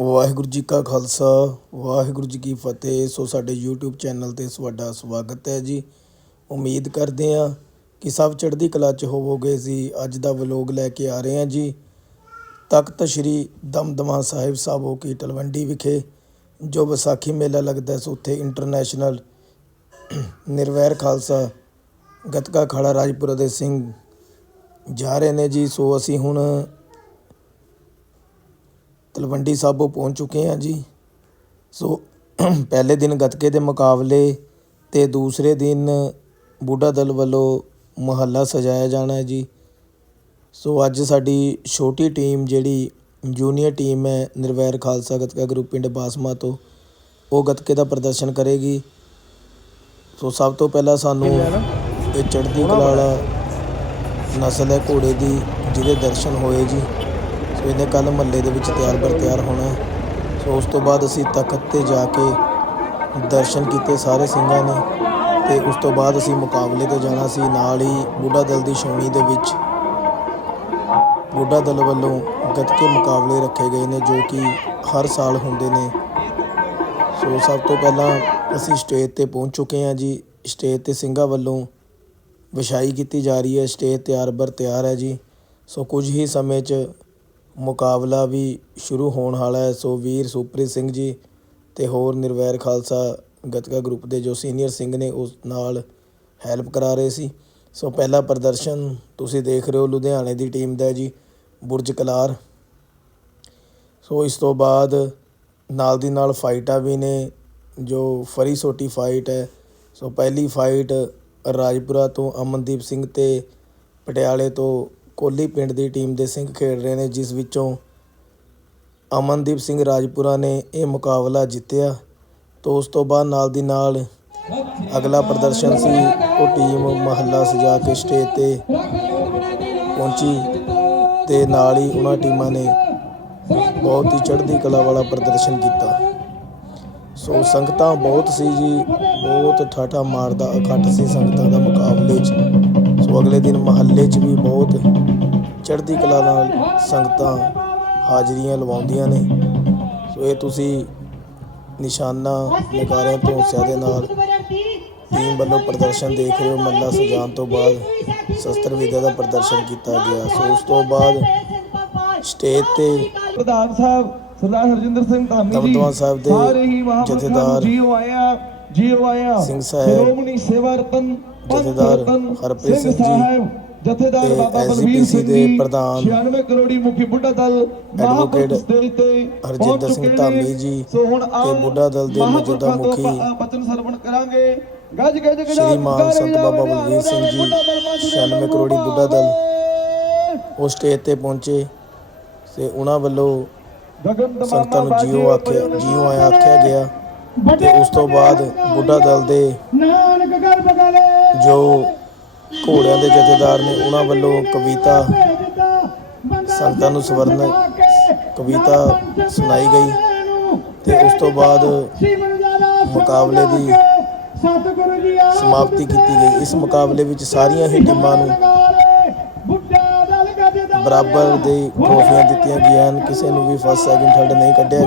ਵਾਹਿਗੁਰੂ ਜੀ ਕਾ ਖਾਲਸਾ, ਵਾਹਿਗੁਰੂ ਜੀ ਕੀ ਫਤਿਹ। ਸੋ ਸਾਡੇ YouTube channel ਤੇ ਤੁਹਾਡਾ ਸਵਾਗਤ ਹੈ ਜੀ। ਉਮੀਦ ਕਰਦੇ ਹਾਂ ਕਿ ਸਭ ਚੜ੍ਹਦੀ ਕਲਾ 'ਚ ਹੋਵੋਗੇ। ਜੀ ਅੱਜ ਦਾ ਵਲੋਗ ਲੈ ਕੇ ਆ ਰਹੇ ਹਾਂ ਜੀ। ਤਖਤ ਸ੍ਰੀ ਦਮਦਮਾ ਸਾਹਿਬ ਸਾਬੋ ਕੀ ਤਲਵੰਡੀ ਵਿਖੇ, ਜੋ ਵਿਸਾਖੀ ਮੇਲਾ ਲੱਗਦਾ ਸੋ ਉੱਥੇ ਇੰਟਰਨੈਸ਼ਨਲ ਨਿਰਵੈਰ ਖਾਲਸਾ ਗਤਕਾ ਖਾੜਾ ਰਾਜਪੁਰਾ ਦੇ ਸਿੰਘ ਜਾ ਰਹੇ ਨੇ ਜੀ। ਸੋ ਅਸੀਂ ਹੁਣ ਤਲਵੰਡੀ ਸਾਬੋ ਪਹੁੰਚ ਚੁੱਕੇ ਹਾਂ ਜੀ। ਸੋ ਪਹਿਲੇ ਦਿਨ ਗੱਤਕੇ ਦੇ ਮੁਕਾਬਲੇ ਤੇ ਦੂਸਰੇ ਦਿਨ ਬੁੱਢਾ ਦਲ ਵੱਲੋਂ ਮਹੱਲਾ ਸਜਾਇਆ ਜਾਣਾ ਹੈ ਜੀ। ਸੋ ਅੱਜ ਸਾਡੀ ਛੋਟੀ ਟੀਮ ਜਿਹੜੀ ਜੂਨੀਅਰ ਟੀਮ ਹੈ ਨਿਰਵੈਰ ਖਾਲਸਾ ਗੱਤਕਾ ਗਰੁੱਪ ਪਿੰਡ ਬਾਸਮਾ ਤੋਂ, ਉਹ ਗੱਤਕੇ ਦਾ ਪ੍ਰਦਰਸ਼ਨ ਕਰੇਗੀ। ਸੋ ਸਭ ਤੋਂ ਪਹਿਲਾਂ ਸਾਨੂੰ ਇਹ ਚੜ੍ਹਦੀ ਕਲਾ ਵਾਲਾ ਨਸਲ ਹੈ ਘੋੜੇ ਦੀ, ਜਿਹਦੇ ਦਰਸ਼ਨ ਹੋਏ ਜੀ। ਇਹਨੇ ਕੱਲ ਮਹੱਲੇ ਦੇ ਵਿੱਚ ਤਿਆਰ ਬਰ ਤਿਆਰ ਹੋਣਾ ਸੋ ਉਸ ਤੋਂ ਬਾਅਦ ਅਸੀਂ ਤਖਤ ਤੇ ਜਾ ਕੇ ਦਰਸ਼ਨ ਕੀਤੇ ਸਾਰੇ ਸਿੰਘਾਂ ਨੇ ਤੇ ਉਸ ਤੋਂ ਬਾਅਦ ਅਸੀਂ ਮੁਕਾਬਲੇ ਤੇ ਜਾਣਾ ਸੀ ਨਾਲ ਹੀ ਬੁੱਢਾ ਦਲ ਦੀ ਛਾਉਣੀ ਦੇ ਵਿੱਚ। ਬੁੱਢਾ ਦਲ ਵੱਲੋਂ ਗੱਤਕੇ ਮੁਕਾਬਲੇ ਰੱਖੇ ਗਏ ਨੇ ਜੋ ਕਿ ਹਰ ਸਾਲ ਹੁੰਦੇ ਨੇ। ਸੋ ਸਭ ਤੋਂ ਪਹਿਲਾਂ ਅਸੀਂ ਸਟੇਜ ਤੇ ਪਹੁੰਚ ਚੁੱਕੇ ਹਾਂ ਜੀ। ਸਟੇਜ ਤੇ ਸਿੰਘਾਂ ਵੱਲੋਂ ਵਿਛਾਈ ਕੀਤੀ ਜਾ ਰਹੀ ਹੈ। ਸਟੇਜ ਤਿਆਰ ਬਰ ਤਿਆਰ ਹੈ ਜੀ। ਸੋ ਕੁਝ ਹੀ ਸਮੇਂ 'ਚ ਮੁਕਾਬਲਾ ਵੀ ਸ਼ੁਰੂ ਹੋਣ ਵਾਲਾ ਹੈ। ਸੋ ਵੀਰ ਸੁਪ੍ਰੀਤ ਸਿੰਘ ਜੀ ਅਤੇ ਹੋਰ ਨਿਰਵੈਰ ਖਾਲਸਾ ਗੱਤਕਾ ਗਰੁੱਪ ਦੇ ਜੋ ਸੀਨੀਅਰ ਸਿੰਘ ਨੇ ਉਸ ਨਾਲ ਹੈਲਪ ਕਰਾ ਰਹੇ ਸੀ। ਸੋ ਪਹਿਲਾ ਪ੍ਰਦਰਸ਼ਨ ਤੁਸੀਂ ਦੇਖ ਰਹੇ ਹੋ ਲੁਧਿਆਣੇ ਦੀ ਟੀਮ ਦਾ ਜੀ, ਬੁਰਜ ਕਲਾਰ। ਸੋ ਇਸ ਤੋਂ ਬਾਅਦ ਨਾਲ ਦੀ ਨਾਲ ਫਾਈਟਾਂ ਵੀ ਨੇ, ਜੋ ਫਰੀ ਸੋਟੀ ਫਾਈਟ ਹੈ। ਸੋ ਪਹਿਲੀ ਫਾਈਟ ਰਾਜਪੁਰਾ ਤੋਂ ਅਮਨਦੀਪ ਸਿੰਘ ਤੇ ਪਟਿਆਲੇ ਤੋਂ ਕੋਲੀ ਪਿੰਡ ਦੀ ਟੀਮ ਦੇ ਸਿੰਘ ਖੇਡ ਰਹੇ ਨੇ, ਜਿਸ ਵਿੱਚੋਂ ਅਮਨਦੀਪ ਸਿੰਘ ਰਾਜਪੁਰਾ ਨੇ ਇਹ ਮੁਕਾਬਲਾ ਜਿੱਤਿਆ। ਤੋਂ ਉਸ ਤੋਂ ਬਾਅਦ ਨਾਲ ਦੀ ਨਾਲ ਅਗਲਾ ਪ੍ਰਦਰਸ਼ਨ ਸੀ, ਉਹ ਟੀਮ ਮਹੱਲਾ ਸਜਾ ਕੇ ਸਟੇਜ ਤੇ ਪਹੁੰਚੀ ਤੇ ਨਾਲ ਹੀ ਉਹਨਾਂ ਟੀਮਾਂ ਨੇ ਬਹੁਤ ਹੀ ਚੜ੍ਹਦੀ ਕਲਾ ਵਾਲਾ ਪ੍ਰਦਰਸ਼ਨ ਕੀਤਾ। ਸੋ ਸੰਗਤਾਂ ਬਹੁਤ ਸੀ ਜੀ, ਬਹੁਤ ਠਾਠਾ ਮਾਰਦਾ ਇਕੱਠ ਸੀ ਸੰਗਤਾਂ ਦਾ ਮੁਕਾਬਲੇ 'ਚ। ਸੋ ਅਗਲੇ ਦਿਨ ਮਹੱਲੇ 'ਚ ਵੀ ਬਹੁਤ ਚੜ੍ਹਦੀ ਕਲਾ ਨਾਲ ਸੰਗਤਾਂ ਹਾਜ਼ਰੀਆਂ ਲਵਾਉਂਦੀਆਂ ਨੇ। ਸੋ ਇਹ ਤੁਸੀਂ ਨਿਸ਼ਾਨਾ ਨਗਾਰਿਆਂ ਧੌਂਸਿਆਂ ਦੇ ਨਾਲ ਟੀਮ ਵੱਲੋਂ ਪ੍ਰਦਰਸ਼ਨ ਦੇਖ ਰਹੇ ਹੋ। ਮੱਲਾ ਸਜਾਉਣ ਤੋਂ ਬਾਅਦ ਸ਼ਸਤਰ ਵਿਦਿਆ ਦਾ ਪ੍ਰਦਰਸ਼ਨ ਕੀਤਾ ਗਿਆ। ਸੋ ਉਸ ਤੋਂ ਬਾਅਦ ਸਟੇਜ ਤੇ ਪ੍ਰਧਾਨ ਸਾਹਿਬ ਸਰਦਾਰ ਹਰਜਿੰਦਰ ਸਿੰਘ ਧਾਮੀ ਜੀ ਦਮਦਮਾ ਸਾਹਿਬ ਦੇ ਸਾਰੇ ਹੀ ਮਹਾਂਪੁਰਖਾਂ ਨੂੰ ਜਥੇਦਾਰ ਜੀਓ ਆਇਆ ਸਿੰਘ ਸਾਹਿਬ, ਸ਼੍ਰੋਮਣੀ ਸੇਵਾ ਰਤਨ ਜਥੇਦਾਰ ਹਰਪ੍ਰੀਤ ਸਿੰਘ ਜੀ, ਸਾਹਿਬ, ਜਥੇਦਾਰ ਬਾਬਾ ਬਲਵੀਰ ਸਿੰਘ ਦੇ ਪ੍ਰਧਾਨ 96 ਕਰੋੜੀ ਮੁਖੀ ਬੁੱਢਾ ਦਲ ਤੇ ਹਰਜਿੰਦਰ ਸਿੰਘ ਧਾਮੀ। ਜੀ ਸੋ ਹੁਣ ਤੇ ਬੁੱਢਾ ਦਲ ਦੇ ਮੌਜੂਦਾ ਮੁਖੀ ਬਚਨ ਸਰਵਣ ਕਰਾਂਗੇ। ਗੱਜ ਗੱਜ ਗੱਜ ਸ਼੍ਰੀਮਾਨ ਸੰਤ ਬਾਬਾ ਬਲਵੀਰ ਸਿੰਘ ਜੀ 96 ਕਰੋੜੀ ਬੁੱਢਾ ਦਲ। ਉਹ ਸਟੇਜ ਤੇ ਪਹੁੰਚੇ ਤੇ ਉਹਨਾਂ ਵੱਲੋਂ ਸੰਗਤਾਂ ਨੂੰ ਜੀਓ ਆਖਿਆ ਜੀਓ ਆਇਆ ਆਖਿਆ ਗਿਆ। ਤੇ ਉਸ ਤੋਂ ਬਾਅਦ ਬੁੱਢਾ ਦਲ ਦੇ ਨਾਨਕ ਘਰ ਬਗਾਲੇ। ਜੋ ਘੋੜਿਆਂ ਦੇ ਜਥੇਦਾਰ ਨੇ ਉਹਨਾਂ ਵੱਲੋਂ ਕਵਿਤਾ ਸੰਗਤਾਂ ਨੂੰ ਸਵਰਨ ਕਵਿਤਾ ਸੁਣਾਈ ਗਈ ਤੇ ਉਸ ਤੋਂ ਬਾਅਦ ਮੁਕਾਬਲੇ ਦੀ ਸਮਾਪਤੀ ਕੀਤੀ ਗਈ। ਇਸ ਮੁਕਾਬਲੇ ਵਿੱਚ ਸਾਰੀਆਂ ਹੀ ਟੀਮਾਂ ਨੂੰ ਬਰਾਬਰ ਦੇ ਟਰੋਫੀਆਂ ਦਿੱਤੀਆਂ ਗਈਆਂ ਕਿਸੇ ਨੂੰ ਵੀ ਫਸਟ ਸੈਕਿੰਡ ਥਰਡ ਨਹੀਂ ਕੱਢਿਆ